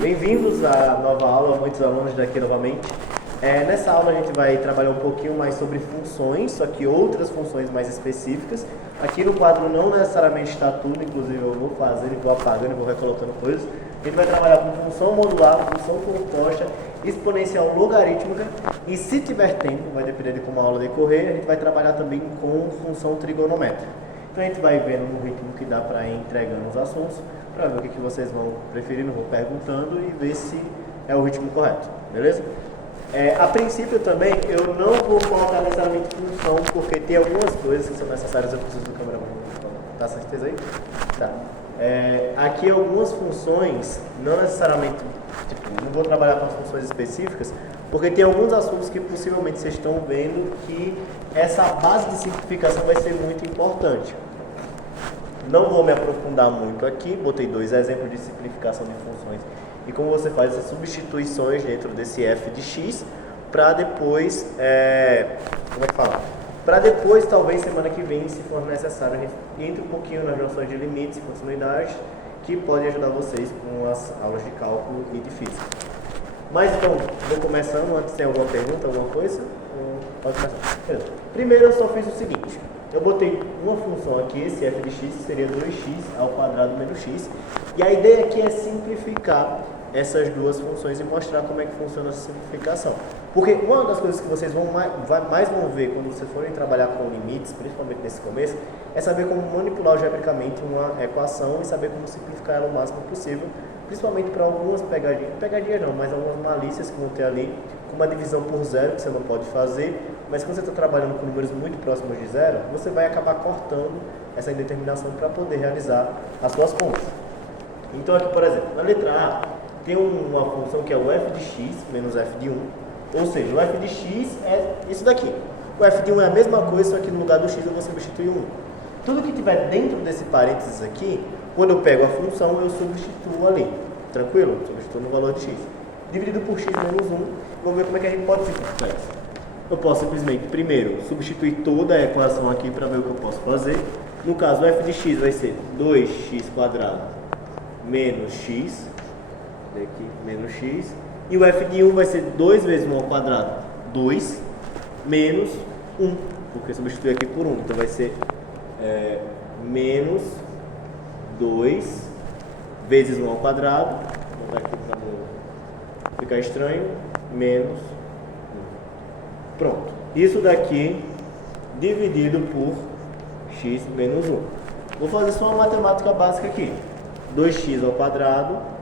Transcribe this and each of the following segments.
Bem-vindos à nova aula, muitos alunos daqui novamente. Nessa aula a gente vai trabalhar um pouquinho mais sobre funções, só que outras funções mais específicas. Aqui no quadro não necessariamente está tudo, inclusive eu vou fazendo, vou apagando e vou recolocando coisas. A gente vai trabalhar com função modular, função composta, exponencial logarítmica e, se tiver tempo, vai depender de como a aula decorrer, a gente vai trabalhar também com função trigonométrica. Então a gente vai vendo no ritmo que dá para ir entregando os assuntos, para ver o que vocês vão preferindo, vou perguntando e ver se é o ritmo correto, beleza? A princípio também eu não vou colocar necessariamente função, porque tem algumas coisas que são necessárias. Eu preciso do cameraman. Tá certeza aí? Tá. Aqui algumas funções, não necessariamente, não vou trabalhar com as funções específicas, porque tem alguns assuntos que possivelmente vocês estão vendo que essa base de simplificação vai ser muito importante. Não vou me aprofundar muito aqui, botei dois exemplos de simplificação de funções e como você faz essas substituições dentro desse f de x para depois, para depois, talvez semana que vem, se for necessário, a gente entre um pouquinho nas noções de limites e continuidade, que podem ajudar vocês com as aulas de cálculo e de física. Mas, bom, vou começando. Antes, tem alguma pergunta, alguma coisa? Pode começar. Primeiro, eu só fiz o seguinte. Eu botei uma função aqui, esse f de x seria 2x ao quadrado menos x. E a ideia aqui é simplificar essas duas funções e mostrar como é que funciona essa simplificação. Porque uma das coisas que vocês mais vão ver quando vocês forem trabalhar com limites, principalmente nesse começo, é saber como manipular algebricamente uma equação e saber como simplificar ela o máximo possível, principalmente para algumas pegadinhas não, mas algumas malícias que vão ter ali, como a divisão por zero, que você não pode fazer, mas quando você está trabalhando com números muito próximos de zero, você vai acabar cortando essa indeterminação para poder realizar as suas contas. Então aqui, por exemplo, na letra A, tem uma função que é o f de x menos f de 1, ou seja, o f de x é isso daqui. O f de 1 é a mesma coisa, só que no lugar do x eu vou substituir 1. Tudo que tiver dentro desse parênteses aqui, quando eu pego a função, eu substituo ali. Tranquilo? Substituo no valor de x. Dividido por x menos 1, vamos ver como é que a gente pode simplificar isso. Eu posso simplesmente, primeiro, substituir toda a equação aqui para ver o que eu posso fazer. No caso, o f de x vai ser 2x² menos x, aqui, menos x, e o f de 1 vai ser 2 vezes 1 ao quadrado, 2, menos 1, porque substitui aqui por 1, então vai ser menos 2 vezes 1 ao quadrado, vou botar aqui para não ficar estranho, menos 1. Pronto, isso daqui dividido por x menos 1. Vou fazer só uma matemática básica aqui, 2x ao quadrado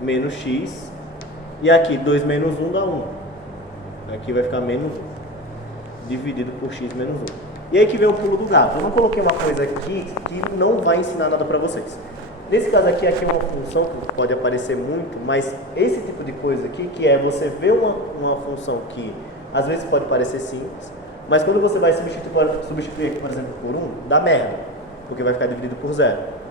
menos x, e aqui 2 menos 1 dá 1, aqui vai ficar menos 1, dividido por x menos 1. E aí que vem o pulo do gato. Eu não coloquei uma coisa aqui que não vai ensinar nada para vocês. Nesse caso aqui é uma função que pode aparecer muito, mas esse tipo de coisa aqui, que é você ver uma função que às vezes pode parecer simples, mas quando você vai substituir aqui, por exemplo, por 1, dá merda, porque vai ficar dividido por 0.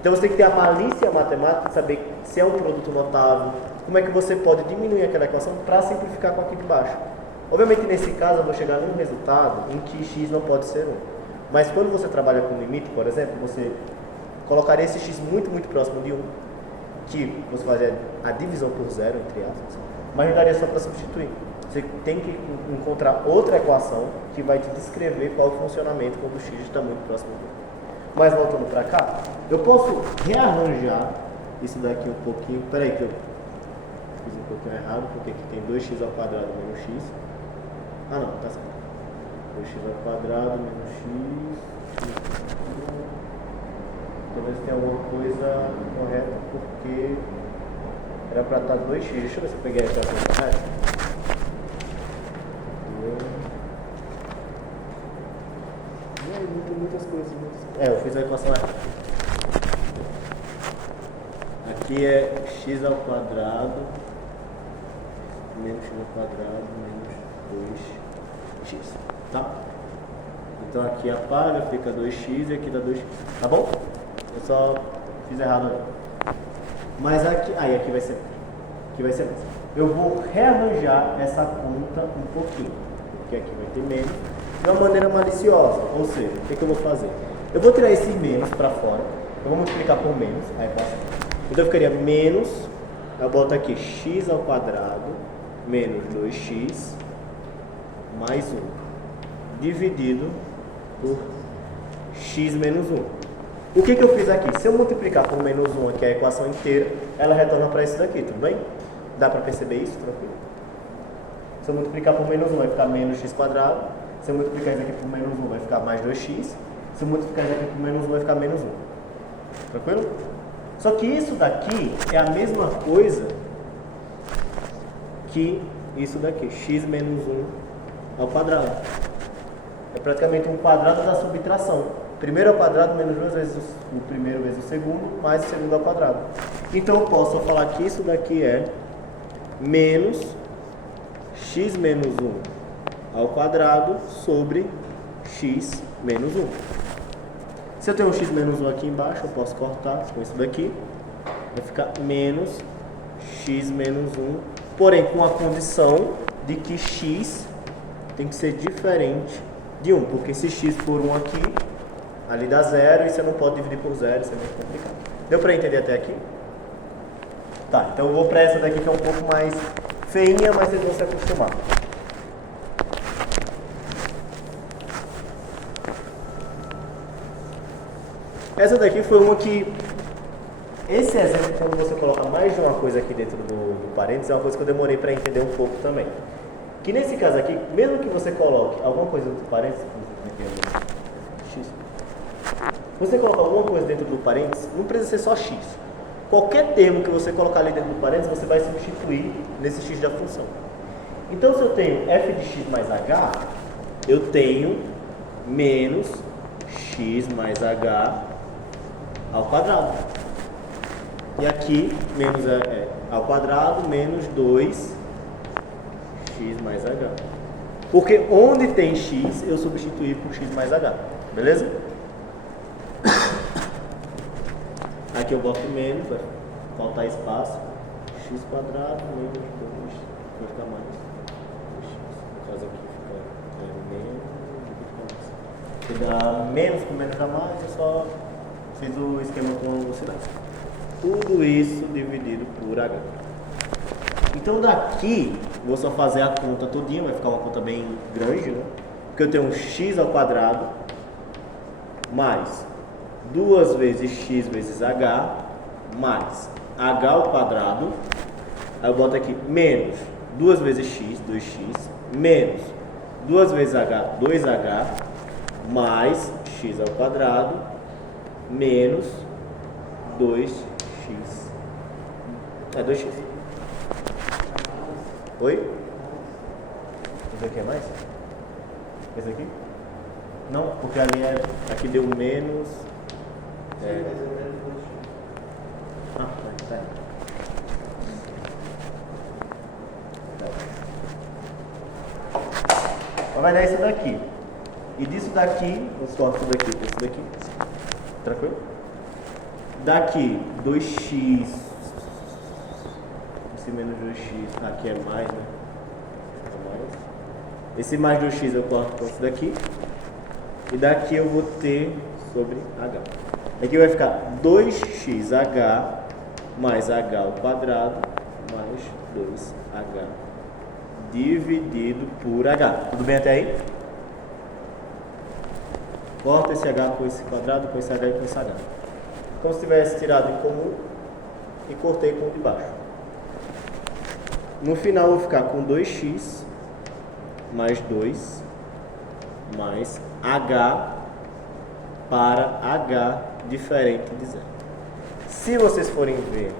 Então você tem que ter a malícia matemática de saber se é um produto notável, como é que você pode diminuir aquela equação para simplificar com aqui de baixo. Obviamente nesse caso eu vou chegar num resultado em que x não pode ser 1. Mas quando você trabalha com limite, por exemplo, você colocaria esse x muito, muito próximo de 1, que você fazia a divisão por 0, entre aspas, mas não daria só para substituir. Você tem que encontrar outra equação que vai te descrever qual é o funcionamento quando o x está muito próximo de 1. Mas voltando para cá, eu posso rearranjar isso daqui um pouquinho. Peraí que eu fiz um pouquinho errado, porque aqui tem 2x ao quadrado menos x. Ah não, tá certo. 2x ao quadrado menos x. Talvez tenha alguma coisa correta, porque era para estar 2x. Deixa eu ver se eu peguei a equação correta. Muitas coisas. Eu fiz a equação errada. Aqui é x ao quadrado menos x ao quadrado menos 2x, tá? Então aqui apaga, fica 2x e aqui dá 2x, tá bom? Eu só fiz errado ali. Mas aqui, aqui vai ser eu vou rearranjar essa conta um pouquinho, porque aqui vai ter menos, de uma maneira maliciosa. Ou seja, o que eu vou fazer? Eu vou tirar esse menos para fora, eu vou multiplicar por menos a equação. Então ficaria menos, eu boto aqui x ao quadrado menos 2x mais 1, dividido por x menos 1. O que eu fiz aqui? Se eu multiplicar por menos 1 aqui a equação inteira, ela retorna para isso daqui, tudo bem? Dá para perceber isso? Tranquilo? Se eu multiplicar por menos 1 vai ficar menos x quadrado. Se eu multiplicar isso aqui por menos 1 vai ficar mais 2x. Se eu multiplicar isso aqui por menos 1 vai ficar menos 1. Tranquilo? Só que isso daqui é a mesma coisa que isso daqui, x menos 1 ao quadrado. É praticamente um quadrado da subtração. Primeiro ao quadrado menos 2 vezes o primeiro vezes o segundo, mais o segundo ao quadrado. Então eu posso falar que isso daqui é menos x menos 1 ao quadrado sobre x menos 1. Se eu tenho um x menos 1 aqui embaixo, eu posso cortar com isso daqui. Vai ficar menos x menos 1, porém com a condição de que x tem que ser diferente de 1, porque se x for 1 aqui, ali dá 0 e você não pode dividir por 0, isso é muito complicado. Deu para entender até aqui? Tá, então eu vou para essa daqui que é um pouco mais feinha, mas vocês vão se acostumar. Essa daqui foi uma que... Esse exemplo, quando você coloca mais de uma coisa aqui dentro do parênteses, é uma coisa que eu demorei para entender um pouco também. Que nesse caso aqui, mesmo que você coloque alguma coisa dentro do parênteses, você coloca alguma coisa dentro do parênteses, não precisa ser só x. Qualquer termo que você colocar ali dentro do parênteses, você vai substituir nesse x da função. Então, se eu tenho f de x mais h, eu tenho menos x mais h ao quadrado. E aqui, menos ao quadrado, menos 2x mais h. Porque onde tem x, eu substituí por x mais h. Beleza? Aqui eu boto menos, vai faltar espaço. X quadrado menos 2, vai ficar mais 2x. No caso aqui fica menos, se dá menos com menos dá mais, eu só fiz o esquema com velocidade. Tudo isso dividido por h. Então daqui, vou só fazer a conta todinha, vai ficar uma conta bem grande, né? Porque eu tenho um x ao quadrado mais 2 vezes x vezes h mais h ao quadrado. Aí eu boto aqui menos 2 vezes x, 2x, menos 2 vezes h, 2h, mais x ao quadrado, menos 2x. É 2x. Oi? Esse aqui é mais? Esse aqui? Não, porque ali aqui deu menos. Ah, tá. Então vai dar isso daqui. E disso daqui, vamos cortar isso daqui com isso daqui. Tranquilo? Daqui, 2x. Esse menos 2x. Aqui é mais, né? Esse mais 2x eu corto com isso daqui. E daqui eu vou ter sobre h. Aqui vai ficar 2xh mais h ao quadrado mais 2h dividido por h. Tudo bem até aí? Corta esse h com esse quadrado, com esse h e com esse h. Como se tivesse tirado em comum e cortei com o de baixo. No final eu vou ficar com 2x mais 2 mais h para h diferente de zero. Se vocês forem ver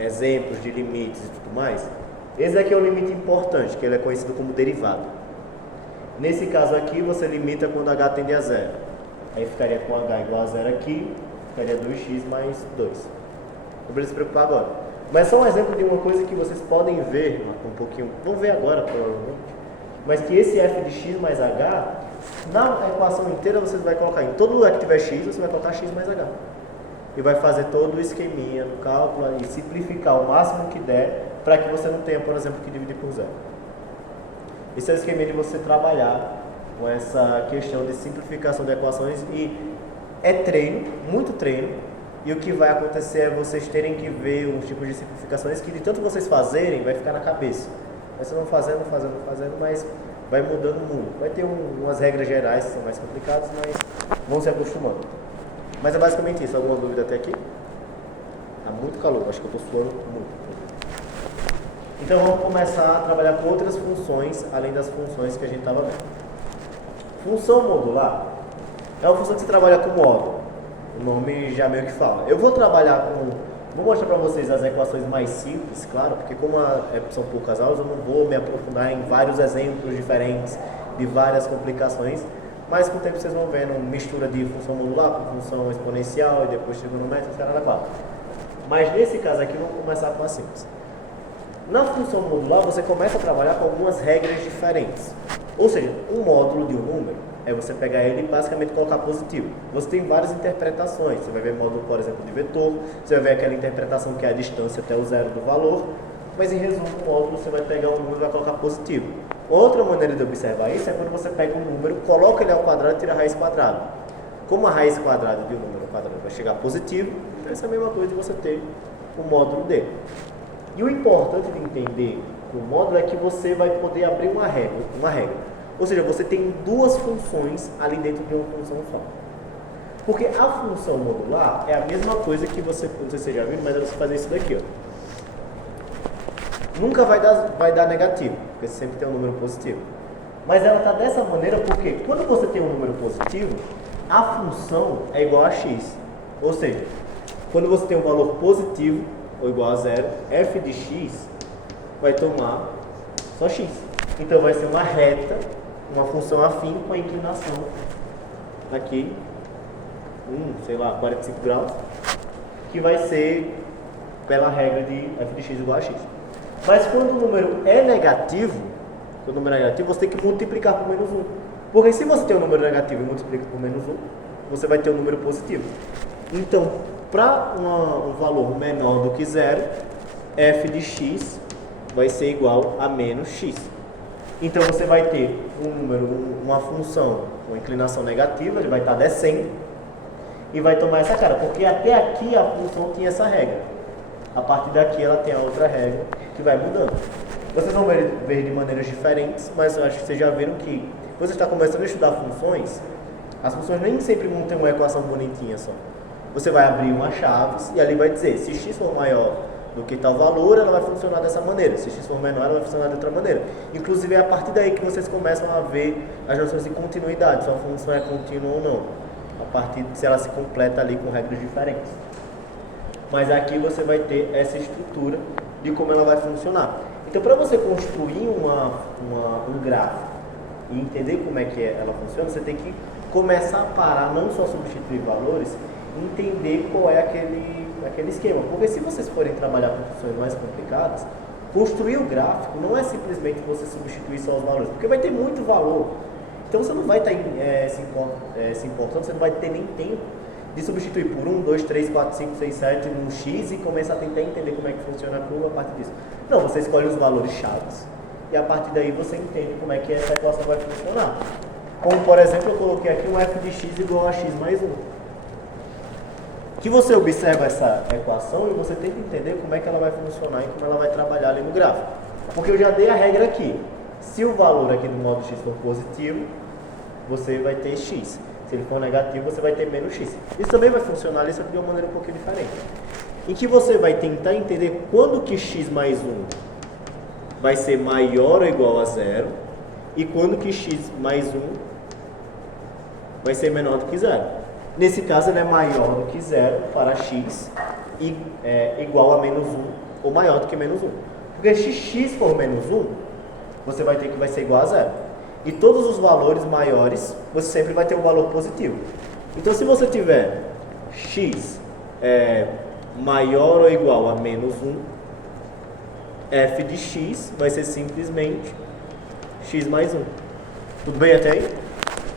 exemplos de limites e tudo mais, esse aqui é um limite importante, que ele é conhecido como derivado. Nesse caso aqui, você limita quando h tende a zero. Aí ficaria com h igual a zero aqui, ficaria 2x mais 2. Não precisa se preocupar agora. Mas só um exemplo de uma coisa que vocês podem ver um pouquinho, vão ver agora provavelmente, mas que esse f de x mais h, na equação inteira você vai colocar em todo lugar que tiver x, você vai colocar x mais h. E vai fazer todo o esqueminha no cálculo e simplificar o máximo que der para que você não tenha, por exemplo, que dividir por zero. Esse é o esqueminha de você trabalhar com essa questão de simplificação de equações e é treino, muito treino, e o que vai acontecer é vocês terem que ver uns tipos de simplificações que de tanto vocês fazerem, vai ficar na cabeça. Vocês vão fazendo, mas vai mudando muito. Vai ter umas regras gerais que são mais complicadas, mas vão se acostumando. Mas é basicamente isso. Alguma dúvida até aqui? Tá muito calor, acho que eu estou suando muito. Então vamos começar a trabalhar com outras funções, além das funções que a gente estava vendo. Função modular é uma função que você trabalha com módulo. O nome já meio que fala. Eu vou trabalhar com... Vou mostrar para vocês as equações mais simples, claro, porque como são poucas aulas, eu não vou me aprofundar em vários exemplos diferentes de várias complicações, mas com o tempo vocês vão vendo mistura de função modular com função exponencial e depois trigonométrica, etc. Mas nesse caso aqui, vamos começar com a simples. Na função modular, você começa a trabalhar com algumas regras diferentes. Ou seja, um módulo de um número é você pegar ele e basicamente colocar positivo. Você tem várias interpretações. Você vai ver módulo, por exemplo, de vetor. Você vai ver aquela interpretação que é a distância até o zero do valor. Mas em resumo, o módulo você vai pegar um número e vai colocar positivo. Outra maneira de observar isso é quando você pega um número, coloca ele ao quadrado e tira a raiz quadrada. Como a raiz quadrada de um número ao quadrado vai chegar positivo, então essa é a mesma coisa de você ter o módulo dele. E o importante de entender o módulo é que você vai poder abrir uma regra. Ou seja, você tem duas funções ali dentro de uma função só. Porque a função modular é a mesma coisa que você, não sei se você já viu, mas é você fazer isso daqui, ó. Nunca vai dar negativo, porque você sempre tem um número positivo. Mas ela está dessa maneira porque quando você tem um número positivo, a função é igual a x. Ou seja, quando você tem um valor positivo ou igual a zero, f de x vai tomar só x. Então vai ser uma reta, uma função afim com a inclinação aqui, sei lá, 45 graus, que vai ser pela regra de f de x igual a x. Mas quando o número é negativo, você tem que multiplicar por menos 1. Porque se você tem um número negativo e multiplica por menos 1, você vai ter um número positivo. Então, para um valor menor do que zero, f de x vai ser igual a menos x. Então você vai ter um número, uma função com inclinação negativa, ele vai estar descendo e vai tomar essa cara, porque até aqui a função tinha essa regra. A partir daqui ela tem a outra regra que vai mudando. Vocês vão ver de maneiras diferentes, mas eu acho que vocês já viram que quando você está começando a estudar funções, as funções nem sempre vão ter uma equação bonitinha só. Você vai abrir uma chave e ali vai dizer, se x for maior do que tal valor, ela vai funcionar dessa maneira. Se x for menor, ela vai funcionar de outra maneira. Inclusive, é a partir daí que vocês começam a ver as noções de continuidade, se uma função é contínua ou não. A partir de se ela se completa ali com regras diferentes. Mas aqui você vai ter essa estrutura de como ela vai funcionar. Então, para você construir um gráfico e entender como é que ela funciona, você tem que começar a parar, não só substituir valores, entender qual é aquele esquema. Porque se vocês forem trabalhar com funções mais complicadas, construir o gráfico não é simplesmente você substituir só os valores, porque vai ter muito valor. Então você não vai estar se importando, você não vai ter nem tempo de substituir por 1, 2, 3, 4, 5, 6, 7, um x e começar a tentar entender como é que funciona a curva a partir disso. Não, você escolhe os valores chaves e a partir daí você entende como é que essa equação vai funcionar. Como, por exemplo, eu coloquei aqui um f de x igual a x mais 1. Que você observa essa equação e você tenta entender como é que ela vai funcionar e como ela vai trabalhar ali no gráfico. Porque eu já dei a regra aqui. Se o valor aqui do módulo x for positivo, você vai ter x. Se ele for negativo, você vai ter menos x. Isso também vai funcionar ali, só que de uma maneira um pouquinho diferente. Em que você vai tentar entender quando que x mais 1 vai ser maior ou igual a zero e quando que x mais 1 vai ser menor do que zero. Nesse caso, ele é maior do que zero para x e igual a menos 1 ou maior do que menos 1. Porque se x for menos 1, você vai ter que vai ser igual a zero. E todos os valores maiores, você sempre vai ter um valor positivo. Então, se você tiver x maior ou igual a menos 1, f de x vai ser simplesmente x mais 1. Tudo bem até aí?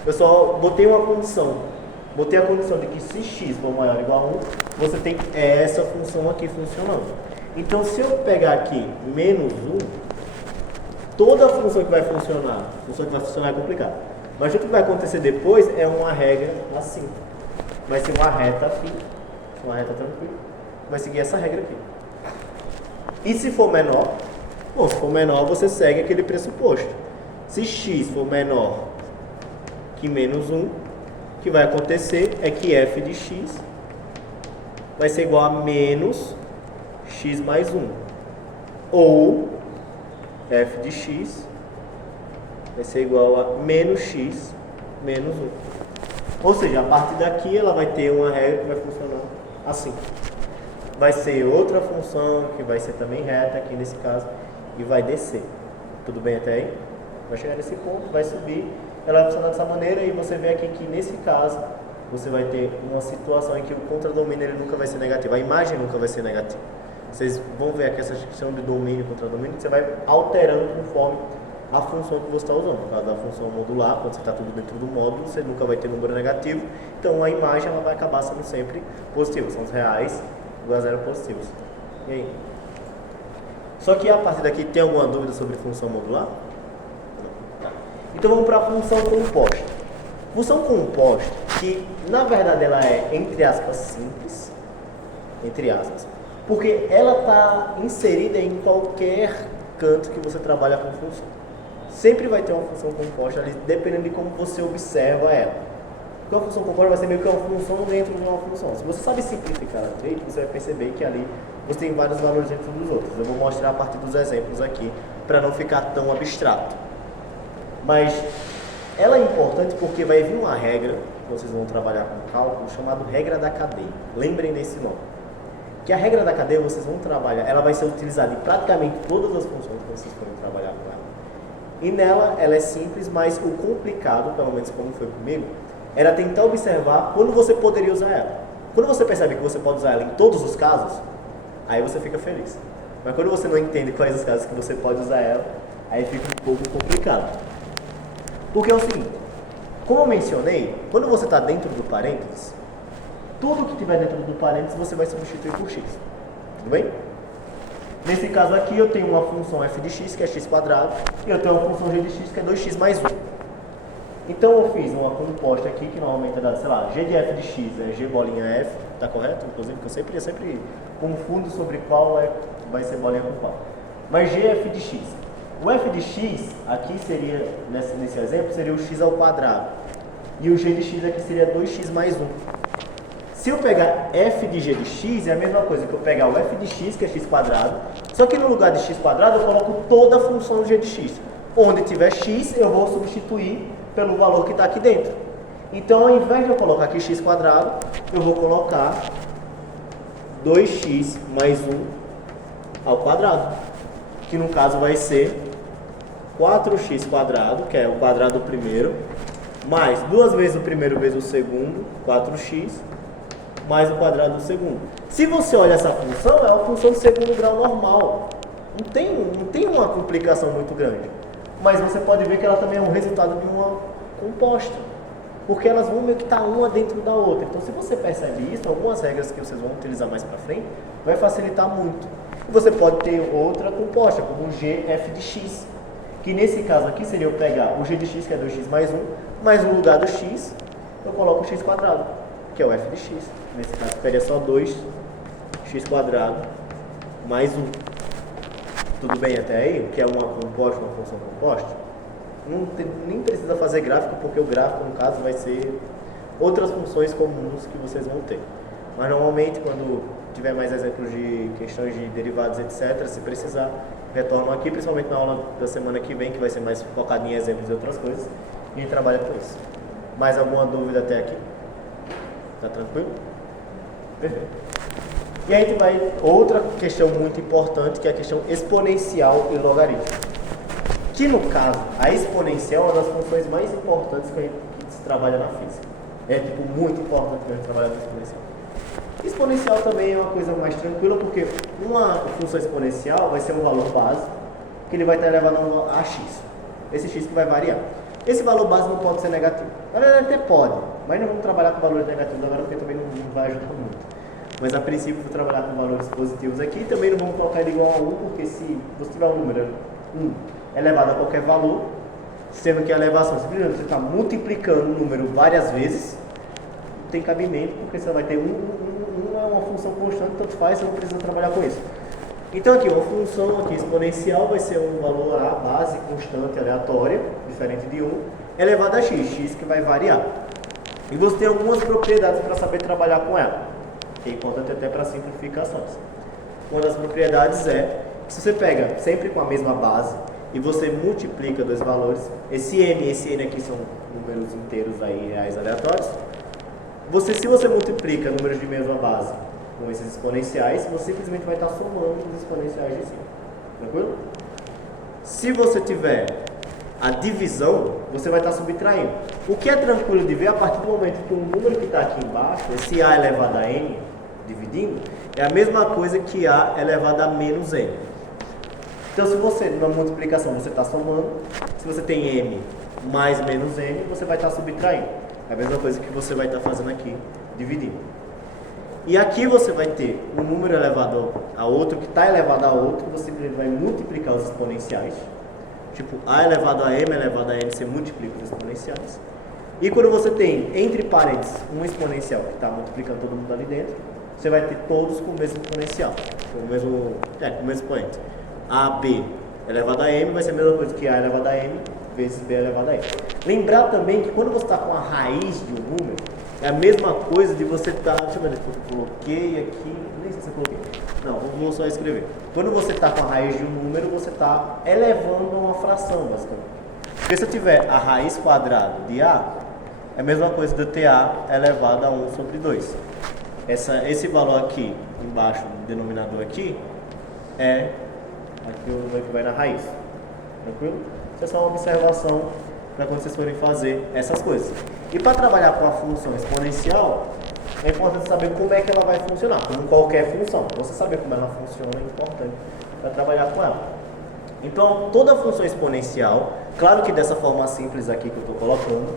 Eu só botei uma condição. Botei a condição de que se x for maior ou igual a 1, você tem essa função aqui funcionando. Então, se eu pegar aqui menos 1, toda a função que vai funcionar é complicada. Mas o que vai acontecer depois é uma regra assim. Vai ser uma reta aqui, uma reta tranquila. Vai seguir essa regra aqui. E se for menor? Bom, se for menor, você segue aquele pressuposto. Se x for menor que menos 1, o que vai acontecer é que f de x vai ser igual a menos x mais 1. Ou f de x vai ser igual a menos x menos 1. Ou seja, a partir daqui ela vai ter uma regra que vai funcionar assim. Vai ser outra função que vai ser também reta aqui nesse caso e vai descer. Tudo bem até aí? Vai chegar nesse ponto, vai subir, ela vai funcionar dessa maneira e você vê aqui que nesse caso você vai ter uma situação em que o contradomínio ele nunca vai ser negativo, a imagem nunca vai ser negativa. Vocês vão ver aqui essa questão de domínio e contradomínio, que você vai alterando conforme a função que você está usando. Por causa da função modular, quando você está tudo dentro do módulo, você nunca vai ter número negativo, então a imagem ela vai acabar sendo sempre positiva, são os reais igual a zero positivos. E aí? Só que a partir daqui tem alguma dúvida sobre função modular? Então vamos para a função composta. Função composta, que na verdade ela é, entre aspas, simples, entre aspas, porque ela está inserida em qualquer canto que você trabalha com função. Sempre vai ter uma função composta ali, dependendo de como você observa ela. Porque a função composta vai ser meio que uma função dentro de uma função. Se você sabe simplificar a trait, você vai perceber que ali você tem vários valores dentro dos outros. Eu vou mostrar a partir dos exemplos aqui, para não ficar tão abstrato. Mas ela é importante porque vai vir uma regra, que vocês vão trabalhar com cálculo, chamada regra da cadeia. Lembrem desse nome. Que a regra da cadeia vocês vão trabalhar, ela vai ser utilizada em praticamente todas as funções que vocês forem trabalhar com ela. E nela, ela é simples, mas o complicado, pelo menos como foi comigo, era tentar observar quando você poderia usar ela. Quando você percebe que você pode usar ela em todos os casos, aí você fica feliz. Mas quando você não entende quais os casos que você pode usar ela, aí fica um pouco complicado. Porque é o seguinte, como eu mencionei, quando você está dentro do parênteses, tudo que tiver dentro do parênteses você vai substituir por x. Tudo bem? Nesse caso aqui eu tenho uma função f de x, que é x², e eu tenho uma função g de x, que é 2x mais 1. Então eu fiz uma composta aqui, que normalmente é dada, sei lá, g de f de x é g bolinha f, tá correto? Inclusive, que eu sempre confundo sobre qual vai ser bolinha com qual. Mas g é f de x. O f de x, aqui seria, nesse exemplo, seria o x ao quadrado. E o g de x aqui seria 2x mais 1. Se eu pegar f de g de x, é a mesma coisa que eu pegar o f de x, que é x², só que no lugar de x² eu coloco toda a função g de x. Onde tiver x, eu vou substituir pelo valor que está aqui dentro. Então, ao invés de eu colocar aqui x², eu vou colocar 2x mais 1 ao quadrado, que no caso vai ser 4x², que é o quadrado do primeiro, mais 2 vezes o primeiro vezes o segundo, 4x, mais o quadrado do segundo. Se você olha essa função, é uma função de segundo grau normal. Não tem uma complicação muito grande. Mas você pode ver que ela também é um resultado de uma composta. Porque elas vão meio que estar uma dentro da outra. Então, se você percebe isso, algumas regras que vocês vão utilizar mais para frente, vai facilitar muito. E você pode ter outra composta, como o gf de x. Que nesse caso aqui seria eu pegar o g de x, que é 2x mais 1, mas no lugar do x, eu coloco o x², que é o f de x. Nesse caso, ficaria só 2x² mais 1. Tudo bem até aí? O que é uma composta, uma função composta? Nem precisa fazer gráfico, porque o gráfico, no caso, vai ser outras funções comuns que vocês vão ter. Mas, normalmente, quando tiver mais exemplos de questões de derivados, etc., se precisar, retornam aqui, principalmente na aula da semana que vem, que vai ser mais focado em exemplos de outras coisas, e a gente trabalha com isso. Mais alguma dúvida até aqui? Tá tranquilo? Perfeito. E aí a gente vai, outra questão muito importante, que é a questão exponencial e logarítmica. Que no caso, a exponencial é uma das funções mais importantes que se trabalha na física. É tipo muito importante que a gente trabalhe com exponencial. Exponencial também é uma coisa mais tranquila, porque uma função exponencial vai ser um valor base, que ele vai estar elevado a x. Esse x que vai variar. Esse valor base não pode ser negativo. Na verdade até pode, mas não vamos trabalhar com valores negativos agora, porque também não vai ajudar muito. Mas a princípio vou trabalhar com valores positivos aqui, também não vamos colocar ele igual a 1, porque se você tiver um número 1 elevado a qualquer valor, sendo que a elevação, simplesmente você está multiplicando o número várias vezes, não tem cabimento, porque você vai ter uma função constante, tanto faz, você não precisa trabalhar com isso. Então aqui, uma função aqui exponencial vai ser um valor A, base, constante, aleatória, diferente de 1, elevado a x que vai variar. E você tem algumas propriedades para saber trabalhar com ela, que é importante até para simplificações. Uma das propriedades é que se você pega sempre com a mesma base e você multiplica dois valores, esse m e esse n aqui são números inteiros aí, reais aleatórios, se você multiplica números de mesma base com esses exponenciais, você simplesmente vai estar somando os exponenciais de cima. Tranquilo? Se você tiver a divisão, você vai estar subtraindo. O que é tranquilo de ver a partir do momento que o número que está aqui embaixo, esse a elevado a n, dividindo, é a mesma coisa que a elevado a menos n. Então, se você, na multiplicação, você está somando, se você tem m mais menos n, você vai estar subtraindo. É a mesma coisa que você vai estar fazendo aqui, dividindo. E aqui você vai ter um número elevado a outro, que está elevado a outro, você vai multiplicar os exponenciais. Tipo, a elevado a m elevado a n, você multiplica os exponenciais. E quando você tem, entre parênteses, um exponencial que está multiplicando todo mundo ali dentro, você vai ter todos com o mesmo exponencial, com o mesmo expoente. AB elevado a m vai ser a mesma coisa que a elevado a m vezes b elevado a m. Lembrar também que quando você está com a raiz de um número, é a mesma coisa de você estar... deixa eu ver se eu coloquei aqui... nem sei se eu coloquei. Não, vou só escrever. Quando você está com a raiz de um número, você está elevando uma fração, basicamente. Porque se eu tiver a raiz quadrada de a, é a mesma coisa de eu ter a elevado a 1 sobre 2. Esse valor aqui, embaixo do denominador aqui, é aquilo que vai na raiz. Tranquilo? Isso é só uma observação para quando vocês forem fazer essas coisas. E para trabalhar com a função exponencial, é importante saber como é que ela vai funcionar, como qualquer função. Você saber como ela funciona é importante para trabalhar com ela. Então, toda função exponencial, claro que dessa forma simples aqui que eu estou colocando,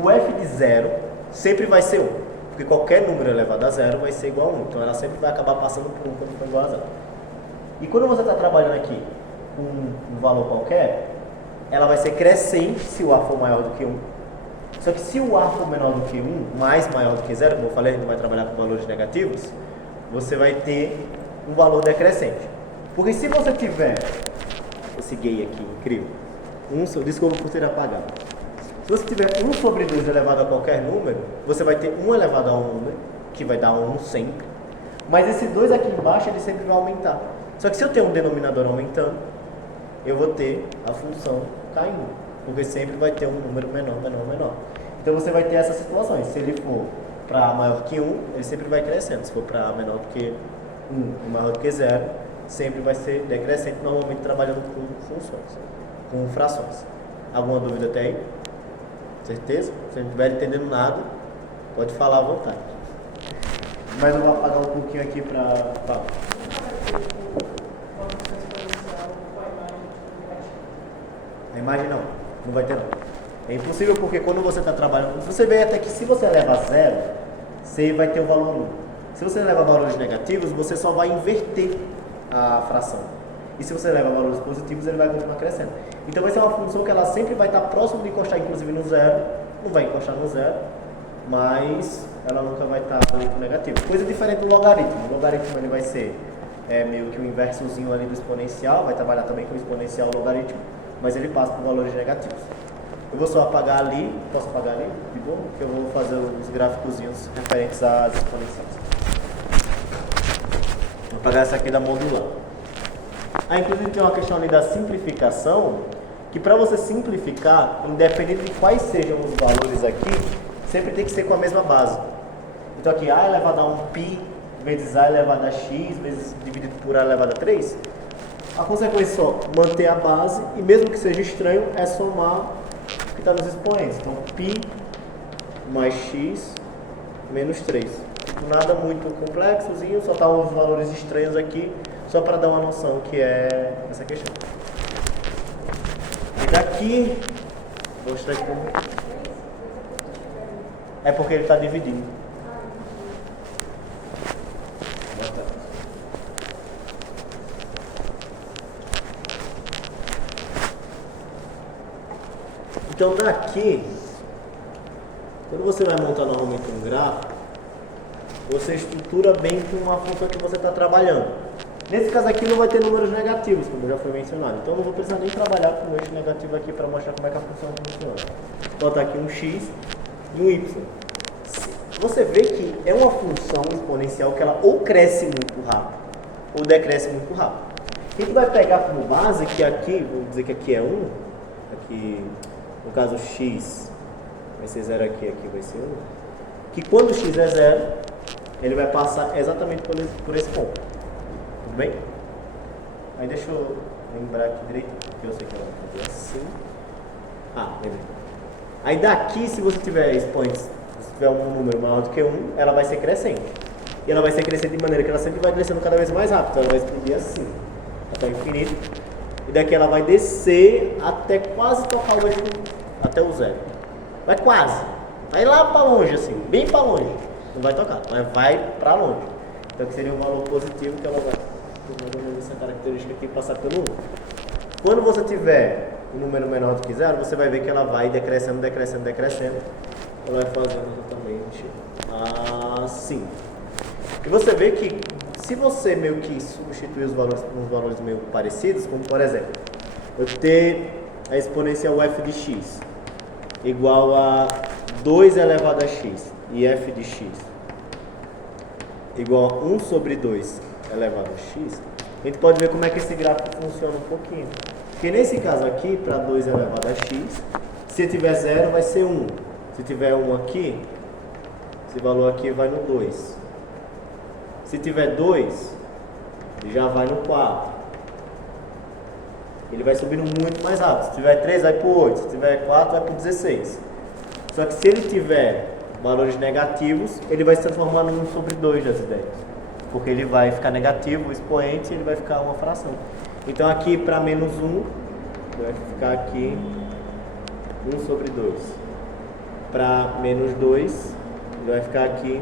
o f de 0 sempre vai ser 1, porque qualquer número elevado a 0 vai ser igual a 1, então ela sempre vai acabar passando por 1 quando for igual a 0. E quando você está trabalhando aqui com um valor qualquer, ela vai ser crescente se o a for maior do que 1. Só que se o a for menor do que 1, mais maior do que 0, como eu falei, a gente vai trabalhar com valores negativos, você vai ter um valor decrescente. Porque se você tiver esse gay aqui, incrível, desculpa por ter apagado. Se você tiver 1 sobre 2 elevado a qualquer número, você vai ter 1 elevado a um número, que vai dar 1 sempre. Mas esse 2 aqui embaixo, ele sempre vai aumentar. Só que se eu tenho um denominador aumentando, eu vou ter a função caindo, porque sempre vai ter um número menor. Então você vai ter essas situações. Se ele for para maior que 1, ele sempre vai crescendo. Se for para menor do que 1 e maior do que 0, sempre vai ser decrescente, normalmente trabalhando com funções, com frações. Alguma dúvida até aí? Certeza? Se não estiver entendendo nada, pode falar à vontade. Mas eu vou apagar um pouquinho aqui para... A imagem não vai ter não. É impossível porque quando você está trabalhando, você vê até que se você leva a 0, você vai ter o valor 1. Se você leva valores negativos, você só vai inverter a fração. E se você leva valores positivos, ele vai continuar crescendo. Então vai ser uma função que ela sempre vai estar próximo de encostar inclusive no 0, não vai encostar no 0, mas ela nunca vai estar ali com negativo. Coisa diferente do logaritmo. O logaritmo ele vai ser meio que o inversozinho ali do exponencial, vai trabalhar também com o exponencial logaritmo, mas ele passa por valores negativos. Eu vou só apagar ali, posso apagar ali? De boa? Que eu vou fazer os gráficozinhos referentes às exponenciais. Vou apagar essa aqui da modular. Inclusive tem uma questão ali da simplificação, que para você simplificar, independente de quais sejam os valores aqui, sempre tem que ser com a mesma base. Então aqui a elevado a 1π vezes a elevado a x vezes dividido por a elevado a 3, a consequência é só manter a base e mesmo que seja estranho, é somar o que está nos expoentes. Então, π mais x menos 3. Nada muito complexozinho, só tá os valores estranhos aqui, só para dar uma noção que é essa questão. E daqui, vou mostrar aqui como... É porque ele está dividindo. Então daqui, quando você vai montar normalmente um gráfico, você estrutura bem com a função que você está trabalhando. Nesse caso aqui não vai ter números negativos, como já foi mencionado. Então não vou precisar nem trabalhar com o eixo negativo aqui para mostrar como é que a função funciona. Vou botar aqui um x e um y. Você vê que é uma função exponencial que ela ou cresce muito rápido ou decresce muito rápido. A gente vai pegar como base que aqui, vou dizer que aqui é 1, aqui no caso x vai ser 0 aqui, aqui vai ser 1, que quando x é 0, ele vai passar exatamente por esse ponto. Tudo bem? Aí deixa eu lembrar aqui direito, porque eu sei que ela vai fazer assim. Lembrei. Aí daqui, se você tiver expoentes, se tiver um número maior do que 1, ela vai ser crescente. E ela vai ser crescente de maneira que ela sempre vai crescendo cada vez mais rápido. Então ela vai explodir assim, até o infinito. E daqui ela vai descer até quase tocar o eixo, até o 0. Vai quase. Vai lá para longe, assim, bem para longe. Não vai tocar, mas vai para longe. Então que seria um valor positivo que ela vai, essa característica aqui, passar pelo 1. Quando você tiver um número menor do que 0, você vai ver que ela vai decrescendo, decrescendo, decrescendo. Ela vai fazendo exatamente assim. E você vê que se você meio que substituir os valores por uns valores meio parecidos, como por exemplo, eu ter a exponencial f de x igual a 2 elevado a x e f de x igual a 1 sobre 2 elevado a x, a gente pode ver como é que esse gráfico funciona um pouquinho. Porque nesse caso aqui, para 2 elevado a x, se tiver 0 vai ser 1. Se tiver 1 aqui, esse valor aqui vai no 2. Se tiver 2, ele já vai no 4. Ele vai subindo muito mais rápido. Se tiver 3, vai para o 8. Se tiver 4, vai para o 16. Só que se ele tiver valores negativos, ele vai se transformar em 1 sobre 2 das ideias. Porque ele vai ficar negativo, o expoente, ele vai ficar uma fração. Então aqui para menos 1, vai ficar aqui 1 sobre 2. Para menos 2, ele vai ficar aqui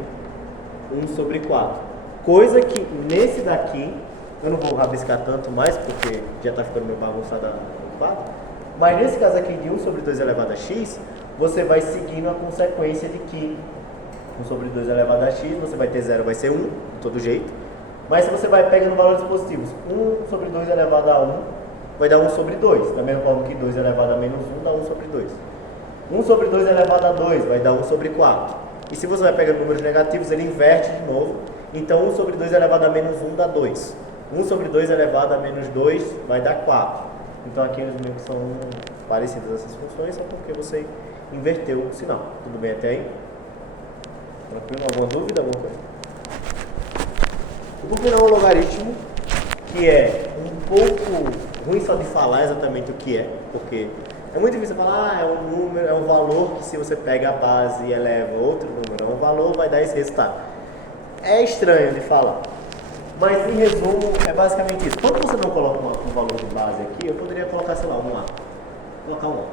1 sobre 4. Coisa que nesse daqui, eu não vou rabiscar tanto mais, porque já está ficando meio bagunçado o quadro. Mas nesse caso aqui de 1 sobre 2 elevado a x, você vai seguindo a consequência de que 1 sobre 2 elevado a x, você vai ter 0, vai ser 1, de todo jeito. Mas se você vai pegando valores positivos, 1 sobre 2 elevado a 1 vai dar 1 sobre 2, da mesma forma que 2 elevado a menos 1 dá 1 sobre 2. 1 sobre 2 elevado a 2 vai dar 1 sobre 4. E se você vai pegando números negativos, ele inverte de novo. Então 1 sobre 2 elevado a menos 1 dá 2. 1 sobre 2 elevado a menos 2 vai dar 4. Então aqui eles meio que são parecidas essas funções, só porque você inverteu o sinal. Tudo bem até aí? Tranquilo? Alguma dúvida? Alguma coisa? O final é um logaritmo que é um pouco ruim só de falar exatamente o que é, porque é muito difícil falar, é um número, é um valor que se você pega a base e eleva outro número, é um valor, vai dar esse resultado. É estranho de falar, mas em resumo é basicamente isso. Quando você não coloca um valor de base aqui, eu poderia colocar, sei lá, um A. Colocar um A.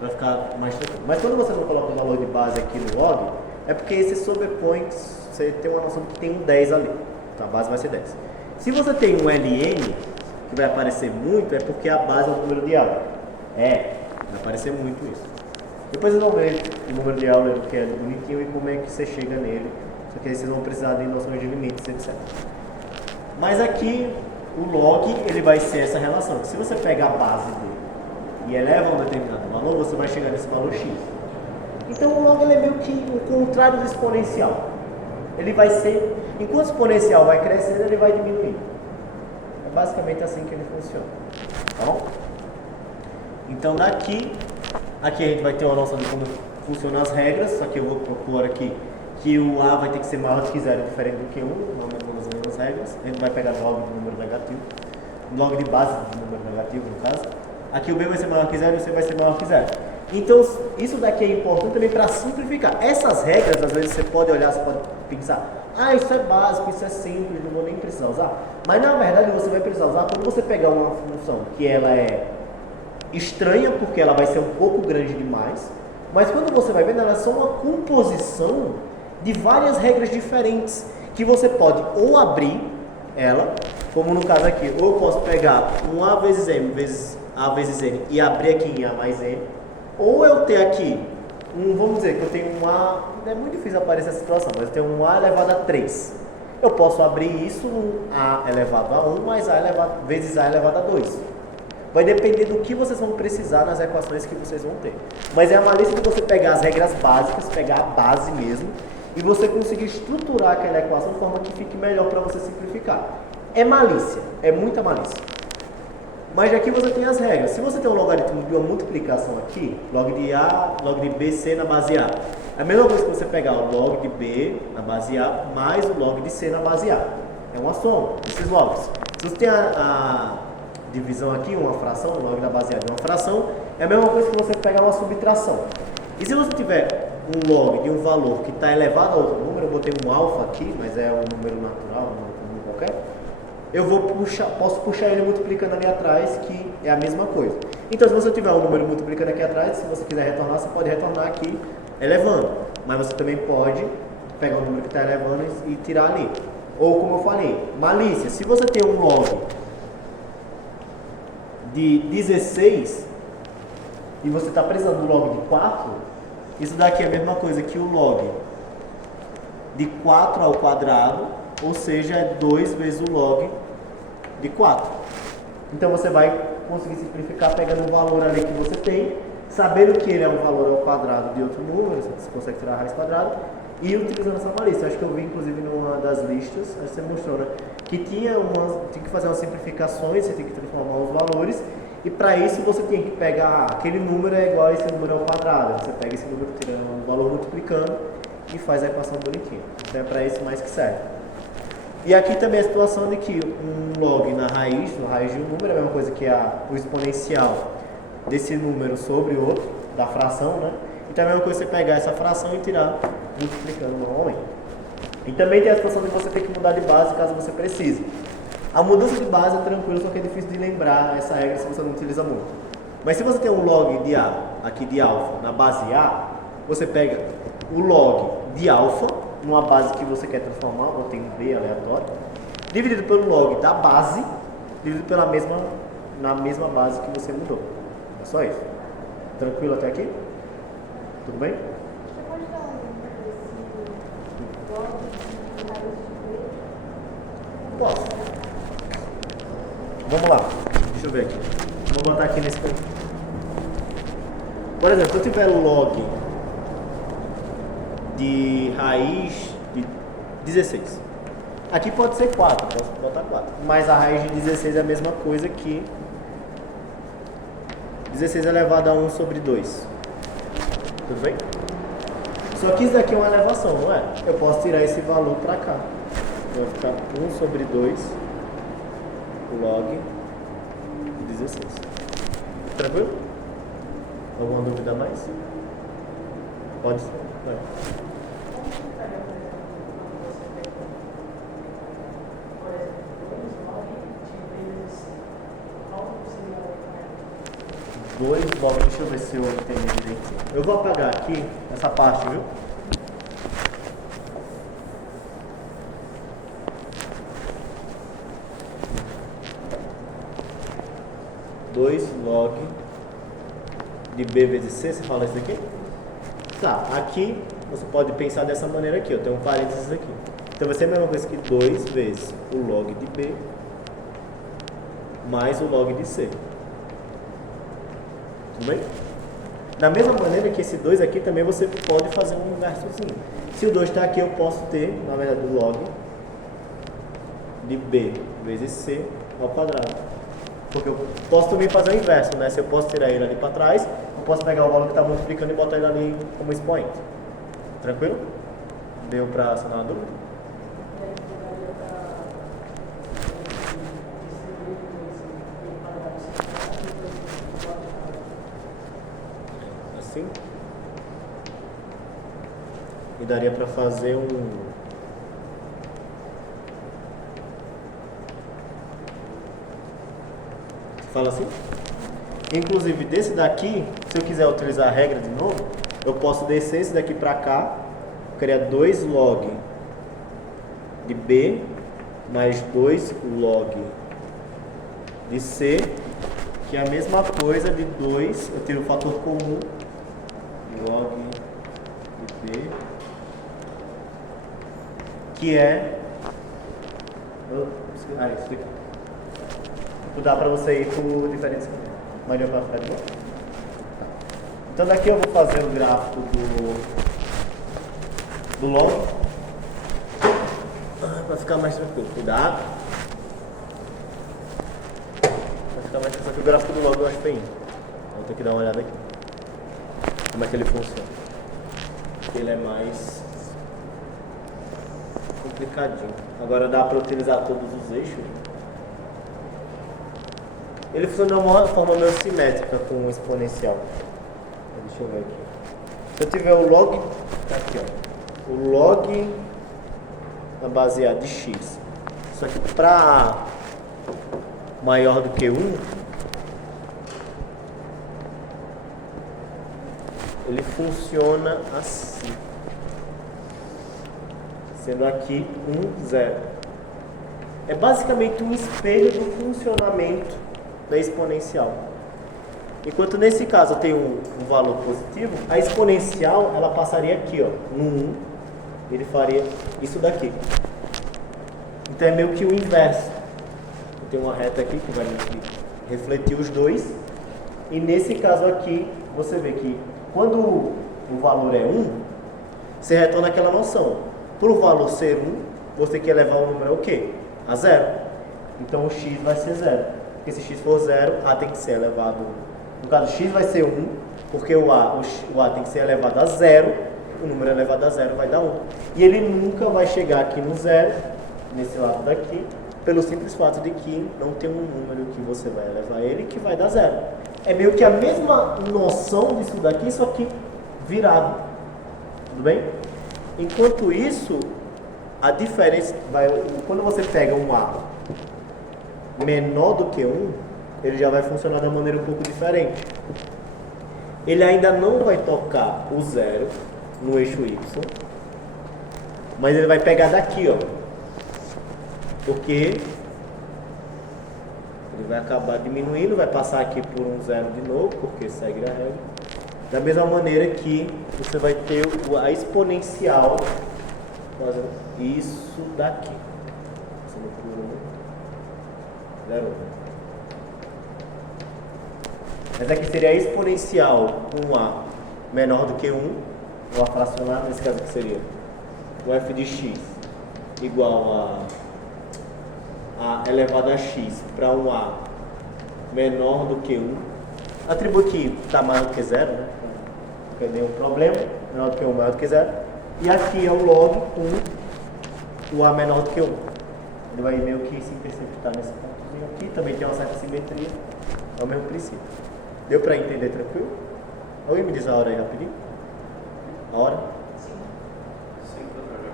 Vai ficar mais tranquilo. Mas quando você não coloca o valor de base aqui no log, é porque esse sobrepõe, você tem uma noção de que tem um 10 ali. Então a base vai ser 10. Se você tem um LN, que vai aparecer muito, é porque a base é o número de aula. Vai aparecer muito isso. Depois eu não vejo o número de aula que é bonitinho e como é que você chega nele. Só que aí vocês vão precisar de noções de limites, etc. Mas aqui, o log, ele vai ser essa relação. Se você pega a base dele e eleva um determinado valor, você vai chegar nesse valor x. Então o log ele é meio que o contrário do exponencial. Ele vai ser, enquanto o exponencial vai crescendo, ele vai diminuindo. É basicamente assim que ele funciona. Tá bom? Então daqui, a gente vai ter uma noção de como funcionam as regras, só que eu vou propor aqui que o A vai ter que ser maior do que 0, diferente do que 1, não é as mesmas regras. A gente vai pegar log do número negativo, log de base do número negativo, no caso. Aqui o B vai ser maior que 0 e o C vai ser maior que 0. Então, isso daqui é importante também para simplificar. Essas regras, às vezes você pode olhar, você pode pensar, isso é básico, isso é simples, não vou nem precisar usar. Mas na verdade você vai precisar usar quando você pegar uma função que ela é estranha, porque ela vai ser um pouco grande demais, mas quando você vai ver, ela é só uma composição de várias regras diferentes, que você pode ou abrir ela, como no caso aqui, ou eu posso pegar um A vezes M vezes A vezes N e abrir aqui em A mais N, ou eu ter aqui, vamos dizer que eu tenho um A, é muito difícil aparecer essa situação, mas eu tenho um A elevado a 3. Eu posso abrir isso um A elevado a 1 mais vezes A elevado a 2. Vai depender do que vocês vão precisar nas equações que vocês vão ter. Mas é a malícia de você pegar as regras básicas, pegar a base mesmo, e você conseguir estruturar aquela equação de forma que fique melhor para você simplificar. É malícia, é muita malícia. Mas aqui você tem as regras. Se você tem um logaritmo de uma multiplicação aqui, log de A, log de B, C na base A. É a mesma coisa que você pegar o log de B na base A mais o log de C na base A. É uma soma, esses logs. Se você tem a divisão aqui, uma fração, o log da base A de uma fração, é a mesma coisa que você pegar uma subtração. E se você tiver um log de um valor que está elevado a outro número, eu botei um alfa aqui, mas é um número natural, um número qualquer, eu posso puxar ele multiplicando ali atrás, que é a mesma coisa. Então, se você tiver um número multiplicando aqui atrás, se você quiser retornar, você pode retornar aqui elevando. Mas você também pode pegar o número que está elevando e tirar ali. Ou, como eu falei, malícia. Se você tem um log de 16 e você está precisando do log de 4, isso daqui é a mesma coisa que o log de 4 ao quadrado, ou seja, é 2 vezes o log de 4. Então você vai conseguir simplificar pegando o valor ali que você tem, sabendo que ele é um valor ao quadrado de outro número, você consegue tirar a raiz quadrada, e utilizando essa malícia. Acho que eu vi inclusive numa das listas, acho que você mostrou, né? Que tinha que fazer umas simplificações, você tem que transformar os valores, e para isso você tem que pegar aquele número é igual a esse número ao quadrado. Você pega esse número, tira um valor multiplicando e faz a equação bonitinha. Então é para isso mais que serve. E aqui também a situação de que um log na raiz de um número é a mesma coisa que o exponencial desse número sobre o outro, da fração, né? Então é a mesma coisa você pegar essa fração e tirar multiplicando normalmente. E também tem a situação de você ter que mudar de base caso você precise. A mudança de base é tranquilo, só que é difícil de lembrar essa regra se você não utiliza muito. Mas se você tem um log de A, aqui de alfa, na base A, você pega o log de alfa, numa base que você quer transformar, ou tem um B aleatório, dividido pelo log da base, dividido na mesma base que você mudou. É só isso. Tranquilo até aqui? Tudo bem? Você pode dar um exemplo desse log de raiz de B? Posso. Vamos lá. Deixa eu ver aqui. Vou botar aqui nesse canto. Por exemplo, se eu tiver log de raiz de 16. Aqui pode ser 4, posso botar 4. Mas a raiz de 16 é a mesma coisa que 16 elevado a 1 sobre 2. Tudo bem? Só que isso daqui é uma elevação, não é? Eu posso tirar esse valor para cá. Vai ficar 1 sobre 2 log 16. Tranquilo? Alguma dúvida a mais? Pode ser. Vai. 2 log, deixa eu ver se eu entendi direito. Eu vou apagar aqui essa parte, viu? Dois log de B vezes C, você fala isso aqui? Tá, aqui você pode pensar dessa maneira aqui, eu tenho um parênteses aqui. Então vai ser a mesma coisa que 2 vezes o log de B mais o log de C. Tudo bem? Da mesma maneira que esse 2 aqui também você pode fazer um inversozinho. Se o 2 está aqui, eu posso ter, na verdade, o log de B vezes C ao quadrado. Porque eu posso também fazer o inverso, né? Se eu posso tirar ele ali para trás, eu posso pegar o valor que está multiplicando e botar ele ali como expoente. Tranquilo? Deu para sanar a dúvida? Assim? E daria para fazer um... Fala assim? Inclusive desse daqui, se eu quiser utilizar a regra de novo, eu posso descer esse daqui para cá, criar 2 log de B mais 2 log de C, que é a mesma coisa de 2, eu tiro o fator comum, log de b, que é... Ah, isso aqui. Dá para você ir por diferentes... Mas eu vou ficar de novo? Tá. Então daqui eu vou fazer o gráfico do log. Para ficar mais tranquilo. Cuidado. Vai ficar mais tranquilo. O gráfico do log eu acho bem. Vou ter que dar uma olhada aqui. Como é que ele funciona. Ele é mais complicadinho. Agora dá para utilizar todos os eixos. Ele funciona de uma forma meio simétrica com o exponencial. Deixa eu ver aqui. Se eu tiver o log, tá aqui ó. O log baseado de x. Só que para maior do que 1, ele funciona assim. Sendo aqui 1, 0. É basicamente um espelho do funcionamento da exponencial. Enquanto nesse caso eu tenho um valor positivo, a exponencial ela passaria aqui, ó, no 1, ele faria isso daqui. Então é meio que o inverso. Eu tenho uma reta aqui que vai refletir os dois, e nesse caso aqui você vê que quando o valor é 1, você retorna aquela noção. Para o valor ser 1, você quer levar o número o quê? A 0. Então o x vai ser 0. Porque se x for 0, a tem que ser elevado. No caso, x vai ser 1, porque o a tem que ser elevado a 0, o número elevado a 0 vai dar 1. E ele nunca vai chegar aqui no 0, nesse lado daqui, pelo simples fato de que não tem um número que você vai elevar ele que vai dar 0. É meio que a mesma noção disso daqui, só que virado. Tudo bem? Enquanto isso, a diferença vai... Quando você pega um a menor do que 1, ele já vai funcionar de maneira um pouco diferente. Ele ainda não vai tocar o 0 no eixo y, mas ele vai pegar daqui, ó, porque ele vai acabar diminuindo, vai passar aqui por um 0 de novo, porque segue a regra. Da mesma maneira que você vai ter a exponencial fazendo isso daqui. Passando por 0. Mas aqui seria a exponencial com a menor do que 1, ou a fracionada, nesse caso aqui seria o f de x igual a elevado a x para um a menor do que 1. Atributo que está maior do que 0, né? Não tem nenhum problema. Menor do que 1, maior do que 0. E aqui é o log 1, o a menor do que 1. Ele vai meio que se interceptar nesse pontozinho aqui. Também tem uma certa simetria. É o mesmo princípio. Deu para entender tranquilo? Alguém me diz a hora aí rapidinho? A hora?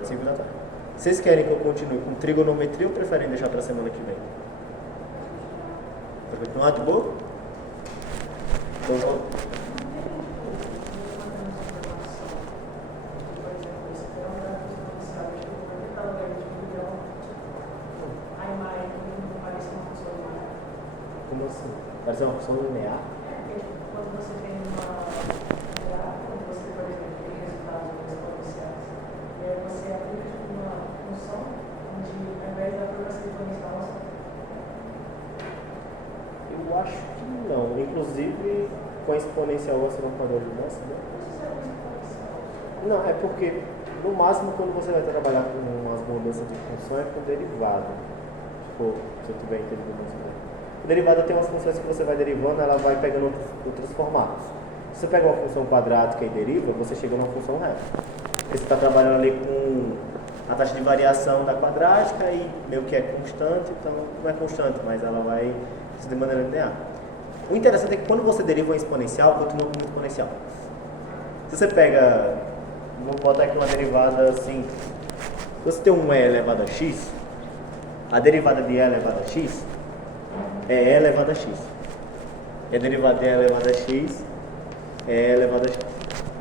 5 da tarde. Vocês querem que eu continue com trigonometria ou preferem deixar para a semana que vem? Para continuar de boa? Então vamos. Como assim? Parece uma função linear? Quando você tem quando você, por exemplo, tem resultados exponenciais, e aí você aplica uma função onde, ao invés da progressão exponencial, Eu acho que não. Inclusive, com a exponencial você não pode ajudar, sabe? Não, é porque, no máximo, quando você vai trabalhar com umas mudanças de função, é com derivada. Tipo, se eu tiver entendido mais ou menos. Derivada tem umas funções que você vai derivando, ela vai pegando outros formatos. Se você pega uma função quadrática e deriva, você chega numa função reta. Porque você está trabalhando ali com a taxa de variação da quadrática e meio que é constante, então não é constante, mas ela vai de maneira linear. O interessante é que quando você deriva uma exponencial, continua como exponencial. Se você pega, vou botar aqui uma derivada assim, se você tem um e elevado a x, a derivada de e elevado a x é e elevado a x. E a derivada de e elevado a x é e elevado a x.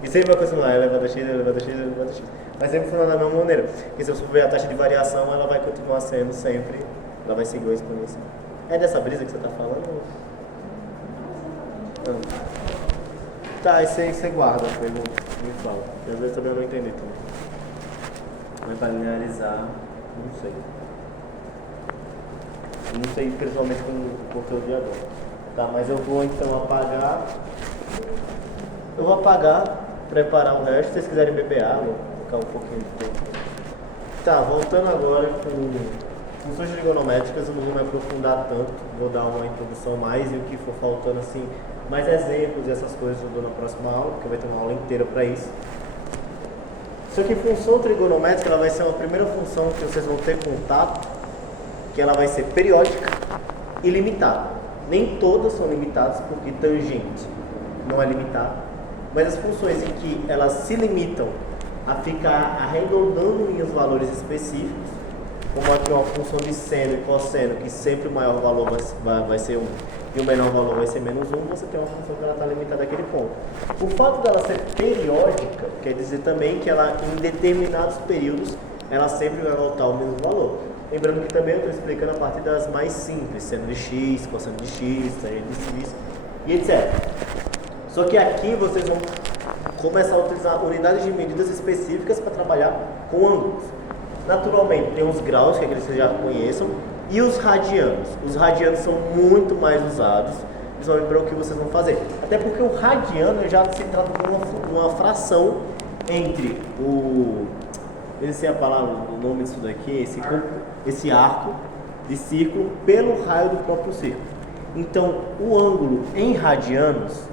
E sempre vai continuar e elevado a x, e elevado a x, e elevado a x. Mas sempre funciona da mesma maneira. Porque se eu subir a taxa de variação, ela vai continuar sendo sempre, ela vai seguir o exponencial. É dessa brisa que você está falando? Tá, aí você guarda a pergunta, me fala. Porque às vezes também eu não entendi também. Mas para linearizar, não sei. Eu não sei principalmente com o conteúdo de agora. Tá, mas eu vou então apagar. Eu vou apagar, preparar o resto. Se vocês quiserem beber água, vou ficar um pouquinho de tempo. Tá, voltando agora com funções trigonométricas, eu não vou me aprofundar tanto. Vou dar uma introdução mais e o que for faltando assim, mais exemplos e essas coisas eu dou na próxima aula, porque vai ter uma aula inteira para isso. Só que função trigonométrica ela vai ser uma primeira função que vocês vão ter contato, que ela vai ser periódica e limitada. Nem todas são limitadas, porque tangente não é limitada, mas as funções em que elas se limitam a ficar arredondando em os valores específicos, como aqui uma função de seno e cosseno, que sempre o maior valor vai ser 1 e o menor valor vai ser menos 1, você tem uma função que ela está limitada àquele ponto. O fato dela ser periódica quer dizer também que ela, em determinados períodos, ela sempre vai voltar ao mesmo valor. Lembrando que também eu estou explicando a partir das mais simples, seno de x, cosseno de x, tangente de x e etc. Só que aqui vocês vão começar a utilizar unidades de medidas específicas para trabalhar com ângulos. Naturalmente, tem os graus, que é aqueles que vocês já conheçam, e os radianos. Os radianos são muito mais usados, principalmente para o que vocês vão fazer. Até porque o radiano já se trata de uma fração entre o... Eu não sei a palavra, o nome disso daqui, esse arco de círculo pelo raio do próprio círculo. Então, o ângulo em radianos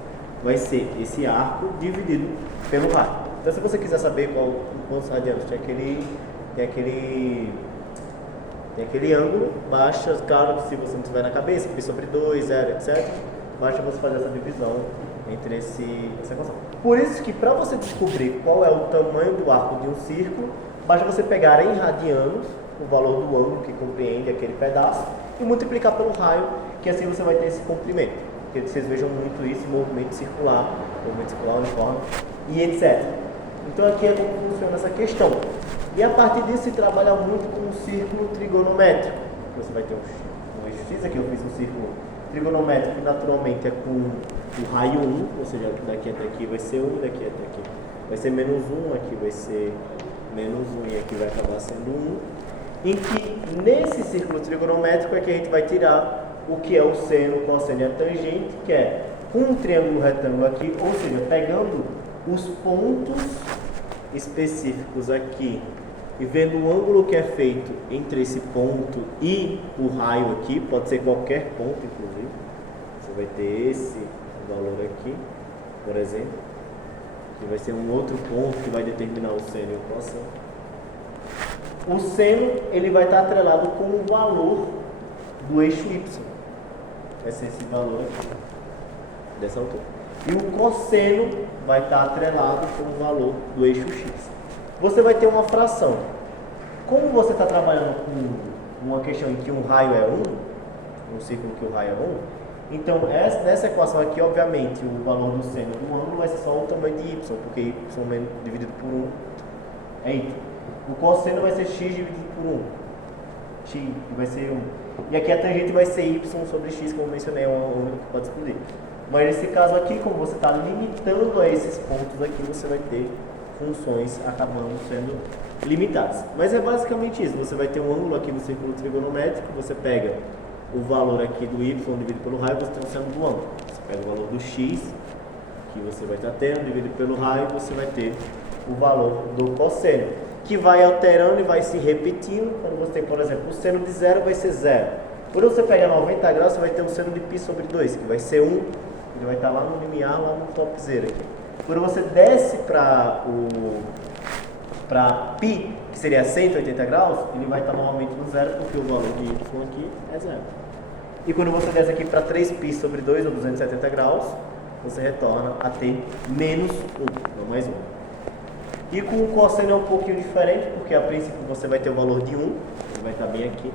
vai ser esse arco dividido pelo raio. Então, se você quiser saber quantos radianos tem aquele ângulo, basta, claro que se você não tiver na cabeça, pi sobre 2, 0, etc., basta você fazer essa divisão entre essa equação. Por isso que para você descobrir qual é o tamanho do arco de um círculo, basta você pegar em radianos o valor do ângulo que compreende aquele pedaço e multiplicar pelo raio, que assim você vai ter esse comprimento. Porque vocês vejam muito isso, movimento circular uniforme e etc. Então aqui é como funciona essa questão. E a partir disso se trabalha muito com um círculo trigonométrico. Você vai ter um eixo X, aqui eu fiz um círculo trigonométrico que naturalmente é com o raio 1, ou seja, daqui até aqui vai ser 1, daqui até aqui vai ser menos 1, aqui vai ser menos 1 e aqui vai acabar sendo 1. Em que nesse círculo trigonométrico é que a gente vai tirar o que é o seno, o cosseno e a tangente, que é com um triângulo retângulo aqui, ou seja, pegando os pontos específicos aqui e vendo o ângulo que é feito entre esse ponto e o raio aqui, pode ser qualquer ponto inclusive, você vai ter esse valor aqui, por exemplo, que vai ser um outro ponto que vai determinar o seno e o cosseno. O seno ele vai estar atrelado com o valor do eixo y, vai ser esse valor aqui, dessa altura. E o cosseno vai estar atrelado com o valor do eixo x. Você vai ter uma fração. Como você está trabalhando com uma questão em que um raio é 1, um círculo que o raio é 1, então nessa equação aqui, obviamente, o valor do seno do ângulo vai ser só o tamanho de y, porque y dividido por 1 é y. O cosseno vai ser x dividido por 1, x vai ser 1. E aqui a tangente vai ser y sobre x, como eu mencionei, é um número que pode explodir. Mas nesse caso aqui, como você está limitando a esses pontos aqui, você vai ter funções acabando sendo limitadas. Mas é basicamente isso. Você vai ter um ângulo aqui no círculo trigonométrico, você pega o valor aqui do y dividido pelo raio, você tem o seno do ângulo. Você pega o valor do x, que você vai estar tendo, dividido pelo raio, você vai ter o valor do cosseno, que vai alterando e vai se repetindo. Quando você tem, por exemplo, o seno de 0 vai ser 0. Quando você pega 90 graus, você vai ter o seno de π sobre 2, que vai ser 1. Ele vai estar lá no limiar, lá no topzera aqui. Quando você desce para π, que seria 180 graus, ele vai estar novamente no zero, porque o valor de y aqui é zero. E quando você desce aqui para 3π sobre 2, ou 270 graus, você retorna a ter menos 1, não mais 1. E com o cosseno é um pouquinho diferente, porque a princípio você vai ter o valor de 1, ele vai estar bem aqui.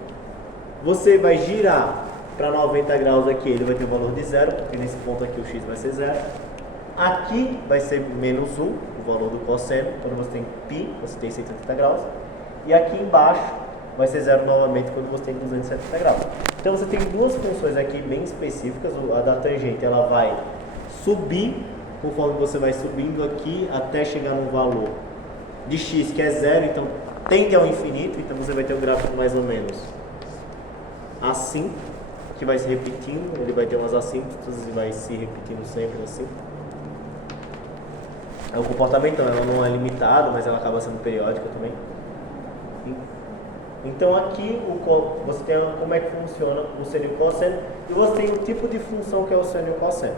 Você vai girar para 90 graus aqui, ele vai ter o valor de 0, porque nesse ponto aqui o x vai ser 0. Aqui vai ser menos 1, o valor do cosseno, quando você tem π, você tem 180 graus. E aqui embaixo vai ser 0 novamente quando você tem 270 graus. Então você tem duas funções aqui bem específicas. A da tangente ela vai subir conforme você vai subindo aqui até chegar num valor de x que é zero, então tende ao infinito, então você vai ter um gráfico mais ou menos assim, que vai se repetindo, ele vai ter umas assíntotas e vai se repetindo sempre assim. É um comportamento, ela não é limitada, mas ela acaba sendo periódica também. Então aqui você tem como é que funciona o seno e o cosseno, e você tem o tipo de função que é o seno e o cosseno.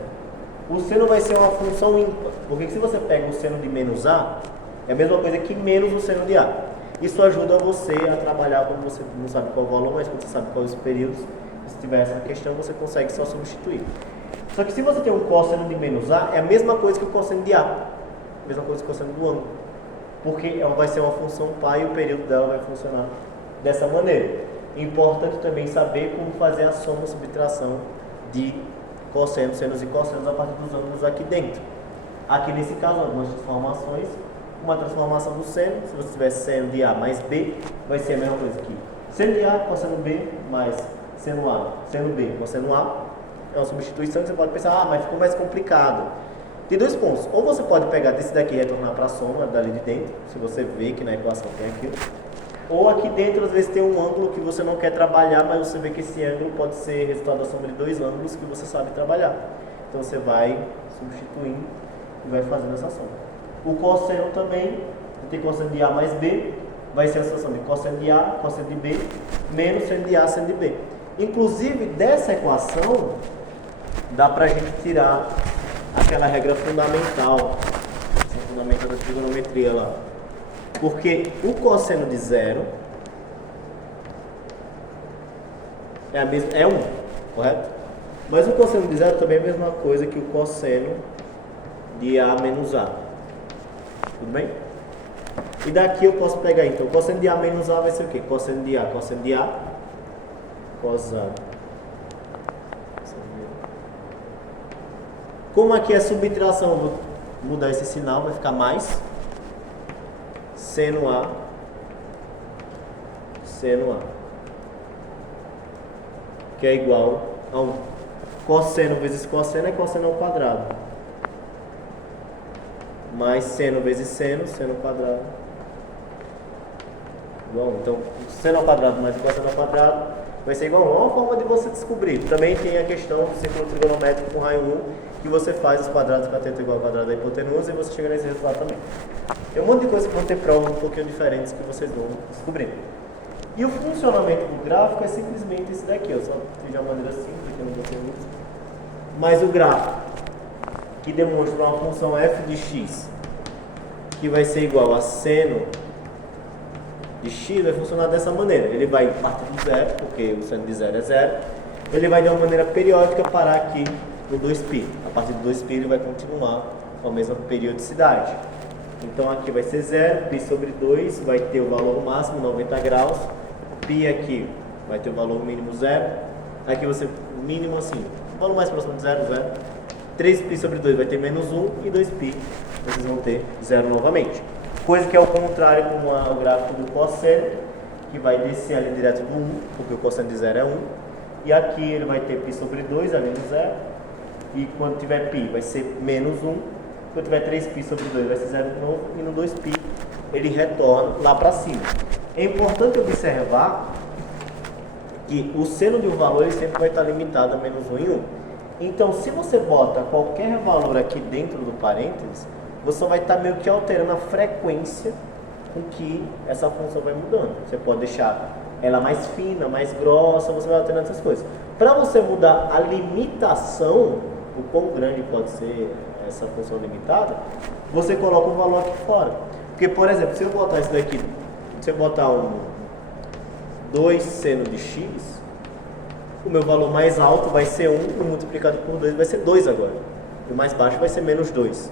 O seno vai ser uma função ímpar, porque se você pega o seno de menos A, é a mesma coisa que menos o seno de A. Isso ajuda você a trabalhar quando você não sabe qual é o valor, mas quando você sabe quais os períodos. Se tiver essa questão, você consegue só substituir. Só que se você tem um cosseno de menos A, é a mesma coisa que o cosseno de A. A mesma coisa que o cosseno do ângulo. Porque ela vai ser uma função π e o período dela vai funcionar dessa maneira. É importante também saber como fazer a soma e subtração de cossenos, senos e cossenos a partir dos ângulos aqui dentro. Aqui nesse caso, algumas transformações. Uma transformação do seno, se você tiver seno de A mais B, vai ser a mesma coisa aqui. Seno de A, cosseno B, mais seno A, seno B, cosseno A. É uma substituição que você pode pensar, mas ficou mais complicado. Tem dois pontos. Ou você pode pegar desse daqui e retornar para a soma dali de dentro, se você vê que na equação tem aquilo. Ou aqui dentro, às vezes, tem um ângulo que você não quer trabalhar, mas você vê que esse ângulo pode ser resultado da soma de dois ângulos que você sabe trabalhar. Então você vai substituindo e vai fazendo essa soma. O cosseno também, tem cosseno de A mais B, vai ser a situação de cosseno de A, cosseno de B, menos seno de A, seno de B. Inclusive, dessa equação, dá para a gente tirar aquela regra fundamental, fundamental da trigonometria lá. Porque o cosseno de zero é 1, correto? Mas o cosseno de zero também é a mesma coisa que o cosseno de A menos A. Tudo bem? E daqui eu posso pegar, então, o cosseno de A menos A vai ser o quê? Cosseno de A, cos A. Como aqui é subtração, eu vou mudar esse sinal, vai ficar mais seno A, que é igual a 1. Cosseno vezes cosseno é cosseno ao quadrado. Mais seno vezes seno quadrado. Bom, então, seno ao quadrado mais cosseno ao quadrado vai ser igual a 1. É uma forma de você descobrir. Também tem a questão do círculo trigonométrico com raio 1, que você faz os quadrados para ter igual ao quadrado da hipotenusa e você chega nesse resultado também. Tem um monte de coisas que vão ter provas um pouquinho diferentes que vocês vão descobrir. E o funcionamento do gráfico é simplesmente esse daqui. Eu só fiz de uma maneira simples, que eu não botei muito. Mas o gráfico que demonstra uma função f de x, que vai ser igual a seno de x, vai funcionar dessa maneira. Ele vai partir do zero, porque o seno de zero é zero. Ele vai de uma maneira periódica parar aqui no 2π. A partir do 2π ele vai continuar com a mesma periodicidade. Então aqui vai ser 0, π sobre 2 vai ter o valor máximo, 90 graus. Π aqui vai ter o valor mínimo 0. Aqui você, mínimo assim, o valor mais próximo de 0, 0. 3π sobre 2 vai ter menos 1 e 2π vocês vão ter 0 novamente. Coisa que é o contrário com o gráfico do cosseno, que vai descer ali direto do 1, porque o cosseno de 0 é 1. E aqui ele vai ter π sobre 2 além do 0. E quando tiver π vai ser menos 1. Quando tiver 3π sobre 2 vai ser 0 de novo. E no 2π ele retorna lá para cima. É importante observar que o seno de um valor ele sempre vai estar limitado a menos 1 em 1. Então, se você bota qualquer valor aqui dentro do parênteses, você vai estar meio que alterando a frequência com que essa função vai mudando. Você pode deixar ela mais fina, mais grossa, você vai alternando essas coisas. Para você mudar a limitação, o quão grande pode ser essa função limitada, você coloca um valor aqui fora. Porque, por exemplo, se eu botar isso daqui, se eu botar um 2 seno de x, o meu valor mais alto vai ser 1 e multiplicado por 2 vai ser 2 agora. E o mais baixo vai ser menos 2.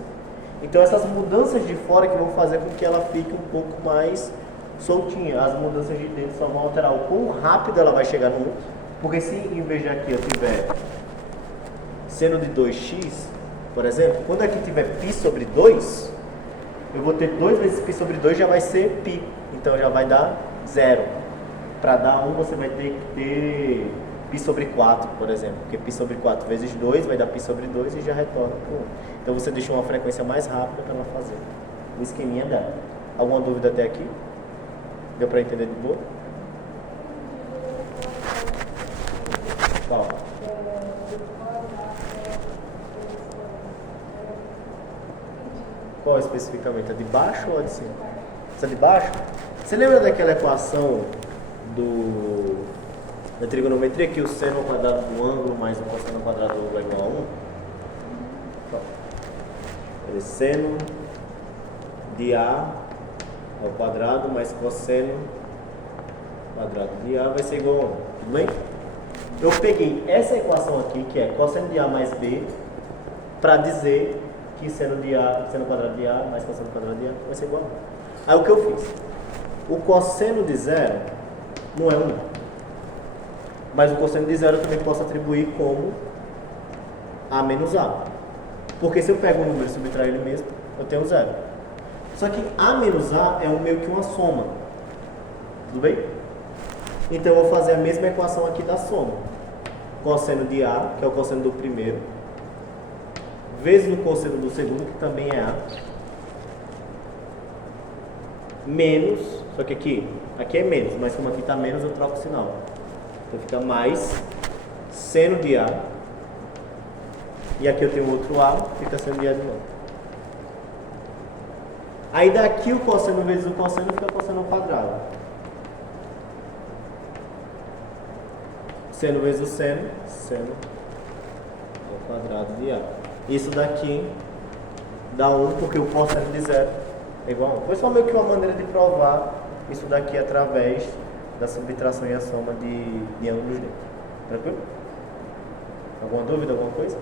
Então essas mudanças de fora que vão fazer com que ela fique um pouco mais soltinha. As mudanças de dentro só vão alterar o quão rápido ela vai chegar no 1. Porque se em vez de aqui eu tiver seno de 2x, por exemplo, quando aqui tiver π sobre 2, eu vou ter 2 vezes π sobre 2 já vai ser π. Então já vai dar 0. Para dar 1 você vai ter que ter π sobre 4, por exemplo, porque π sobre 4 vezes 2 vai dar π sobre 2 e já retorna para 1. Então você deixa uma frequência mais rápida para ela fazer o esqueminha dela. Alguma dúvida até aqui? Deu para entender de boa? Qual? Qual especificamente? A de baixo ou a de cima? Essa de baixo? Você lembra daquela equação da trigonometria que o seno ao quadrado do ângulo mais o cosseno ao quadrado do ângulo é igual a 1? Então, seno de A ao quadrado mais cosseno quadrado de A vai ser igual a 1. Tudo bem? Eu peguei essa equação aqui, que é cosseno de A mais B, para dizer que seno de A, seno quadrado de A mais cosseno quadrado de A vai ser igual a 1. Aí o que eu fiz? O cosseno de zero não é 1. Mas o cosseno de zero eu também posso atribuir como A menos A. Porque se eu pego um número e subtrair ele mesmo, eu tenho zero. Só que A menos A é meio que uma soma. Tudo bem? Então eu vou fazer a mesma equação aqui da soma. Cosseno de A, que é o cosseno do primeiro, vezes o cosseno do segundo, que também é A, menos, só que aqui é menos, mas como aqui está menos, eu troco o sinal. Então fica mais seno de A, e aqui eu tenho outro A, fica seno de A de novo. Aí daqui o cosseno vezes o cosseno fica cosseno ao quadrado. Seno vezes o seno ao quadrado de A. Isso daqui dá 1, porque o cosseno de zero é igual a 1. Foi só meio que uma maneira de provar isso daqui através da subtração e a soma de ângulos dentro. Tranquilo? Alguma dúvida, alguma coisa?